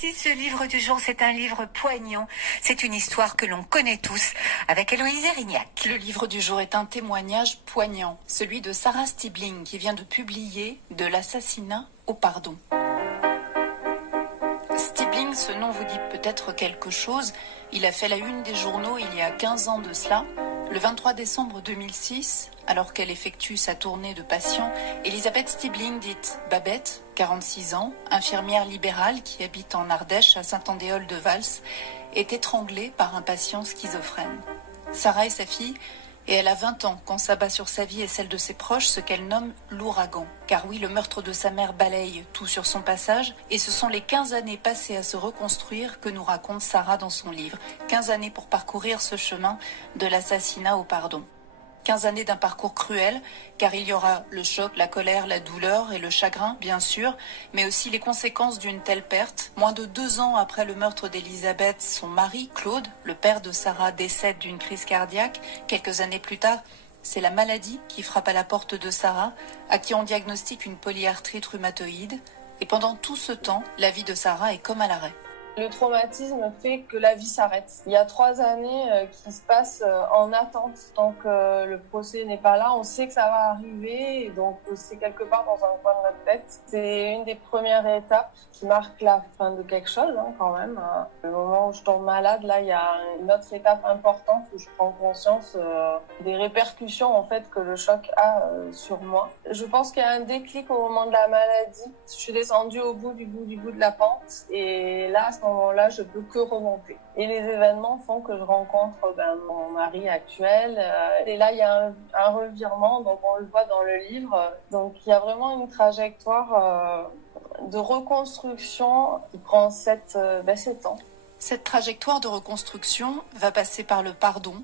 Voici ce livre du jour, c'est un livre poignant. C'est une histoire que l'on connaît tous, avec Héloïse Erignac. Le livre du jour est un témoignage poignant, celui de Sarah Stibling qui vient de publier « De l'assassinat au pardon ». Stibling, ce nom vous dit peut-être quelque chose. Il a fait la une des journaux il y a 15 ans de cela. Le 23 décembre 2006, alors qu'elle effectue sa tournée de patients, Elisabeth Stibling, dite Babette, 46 ans, infirmière libérale qui habite en Ardèche à Saint-Andéol-de-Vals, est étranglée par un patient schizophrène. Sarah est sa fille et elle a 20 ans quand s'abat sur sa vie et celle de ses proches ce qu'elle nomme l'ouragan. Car oui, le meurtre de sa mère balaye tout sur son passage et ce sont les 15 années passées à se reconstruire que nous raconte Sarah dans son livre. 15 années pour parcourir ce chemin de l'assassinat au pardon. 15 années d'un parcours cruel, car il y aura le choc, la colère, la douleur et le chagrin, bien sûr, mais aussi les conséquences d'une telle perte. Moins de 2 ans après le meurtre d'Elisabeth, son mari, Claude, le père de Sarah, décède d'une crise cardiaque. Quelques années plus tard, c'est la maladie qui frappe à la porte de Sarah, à qui on diagnostique une polyarthrite rhumatoïde. Et pendant tout ce temps, la vie de Sarah est comme à l'arrêt. Le traumatisme fait que la vie s'arrête. Il y a 3 années qui se passent en attente. Tant que le procès n'est pas là, on sait que ça va arriver. Et donc, c'est quelque part dans un coin de notre tête. C'est une des premières étapes qui marque la fin de quelque chose, quand même. Le moment où je tombe malade, là, il y a une autre étape importante où je prends conscience des répercussions, en fait, que le choc a sur moi. Je pense qu'il y a un déclic au moment de la maladie. Je suis descendue au bout de la pente. Et là, à ce moment-là, je peux que remonter. Et les événements font que je rencontre mon mari actuel. Et là, il y a un revirement, donc on le voit dans le livre. Donc, il y a vraiment une trajectoire de reconstruction qui prend 7 ans. Cette trajectoire de reconstruction va passer par le pardon,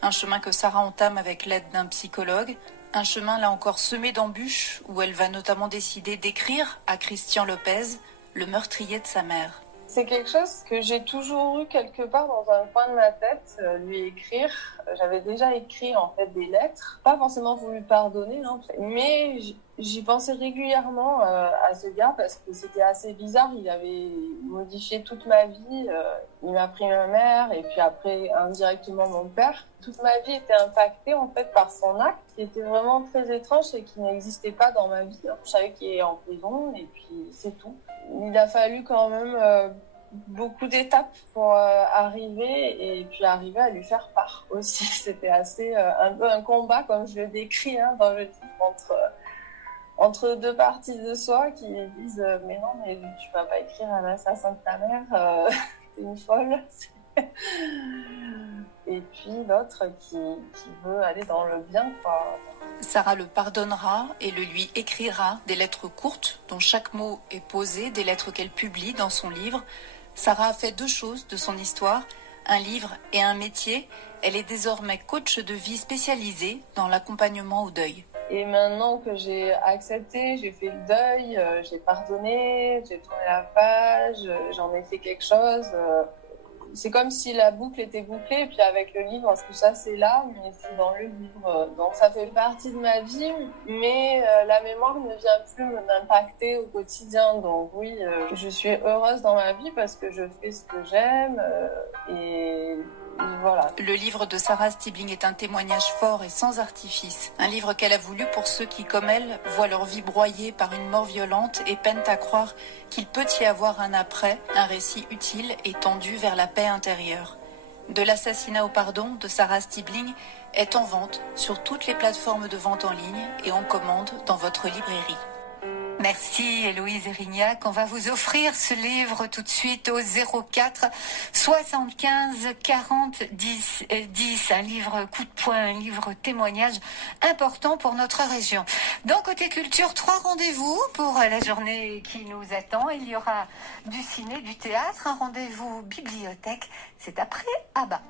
un chemin que Sarah entame avec l'aide d'un psychologue. Un chemin, là encore, semé d'embûches, où elle va notamment décider d'écrire à Christian Lopez, le meurtrier de sa mère. C'est quelque chose que j'ai toujours eu quelque part dans un coin de ma tête, lui écrire. J'avais déjà écrit en fait des lettres, pas forcément voulu pardonner, mais j'y pensais régulièrement à ce gars parce que c'était assez bizarre. Il avait modifié toute ma vie. Il m'a pris ma mère et puis après indirectement mon père. Toute ma vie était impactée en fait par son acte qui était vraiment très étrange et qui n'existait pas dans ma vie. Je savais qu'il est en prison et puis c'est tout. Il a fallu quand même beaucoup d'étapes pour arriver et puis arriver à lui faire part aussi. C'était assez un peu un combat comme je le décris dans le livre entre deux parties de soi qui disent mais non mais tu vas pas écrire à l'assassin de ta mère, t'es une folle. Et puis l'autre qui veut aller dans le bien, quoi. Sarah le pardonnera et le lui écrira des lettres courtes dont chaque mot est posé, des lettres qu'elle publie dans son livre. Sarah a fait 2 choses de son histoire, un livre et un métier. Elle est désormais coach de vie spécialisée dans l'accompagnement au deuil. Et maintenant que j'ai accepté, j'ai fait le deuil, j'ai pardonné, j'ai tourné la page, j'en ai fait quelque chose. C'est comme si la boucle était bouclée, et puis avec le livre, parce que ça c'est là, mais c'est dans le livre. Donc ça fait partie de ma vie, mais la mémoire ne vient plus m'impacter au quotidien. Donc oui, je suis heureuse dans ma vie parce que je fais ce que j'aime, et voilà. Le livre de Sarah Stibling est un témoignage fort et sans artifice. Un livre qu'elle a voulu pour ceux qui, comme elle, voient leur vie broyée par une mort violente et peinent à croire qu'il peut y avoir un après, un récit utile et tendu vers la paix intérieure. De l'assassinat au pardon de Sarah Stibling est en vente sur toutes les plateformes de vente en ligne et en commande dans votre librairie. Merci Héloïse Erignac. On va vous offrir ce livre tout de suite au 04 75 40 10 10. Un livre coup de poing, un livre témoignage important pour notre région. Dans Côté Culture, 3 rendez-vous pour la journée qui nous attend. Il y aura du ciné, du théâtre, un rendez-vous bibliothèque. C'est après ABBA.